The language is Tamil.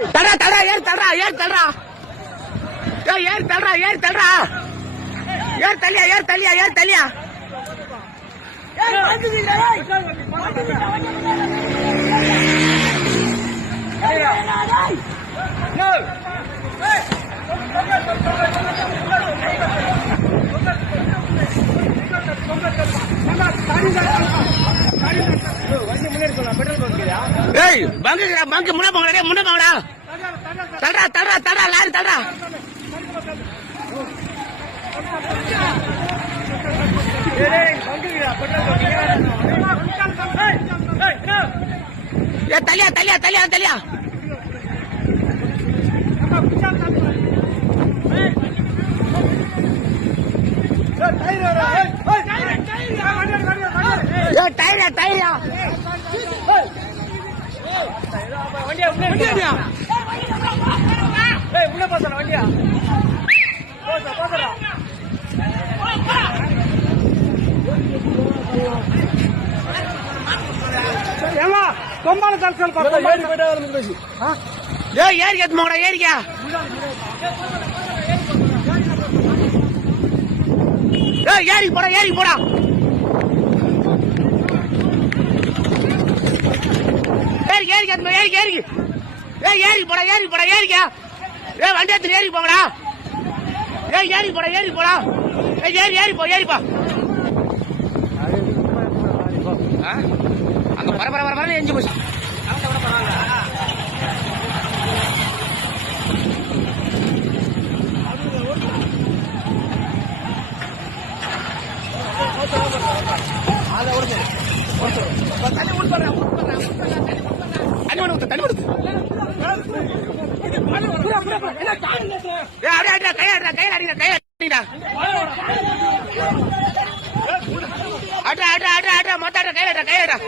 தடா தடா ஏறு தடா ஏறு தடா ஏறு தடா ஏறு தடா ஏறு தள்ளியா ஏறு தள்ளியா ஏறு தள்ளியா பங்கு முன்ன போங்கடா முன்ன போங்கடா தடா தடா தடா லாரி தடா தலியா தலியா தலியா தலியா டயரா டயரா வண்டியா முன்ன பாசற வண்டியா பாசறா ஏமா கொம்பால கல்சல் பாப்பா ஏறி போய்டா வந்து ஏறி ஏத்து மோடா ஏறியா ஏறி போடா ஏறி போடா ஏறி ஏறி ஏத்து ஏறி ஏறி ஏறி போடா ஏறி போடா ஏறியா வண்டி எடுத்து ஏறி போங்கடா ஏறி போடா ஏறி போடா ஏறி ஏறி போ ஏறி போ அங்க பரபர பரபர எஞ்சி போச்சு கையாடா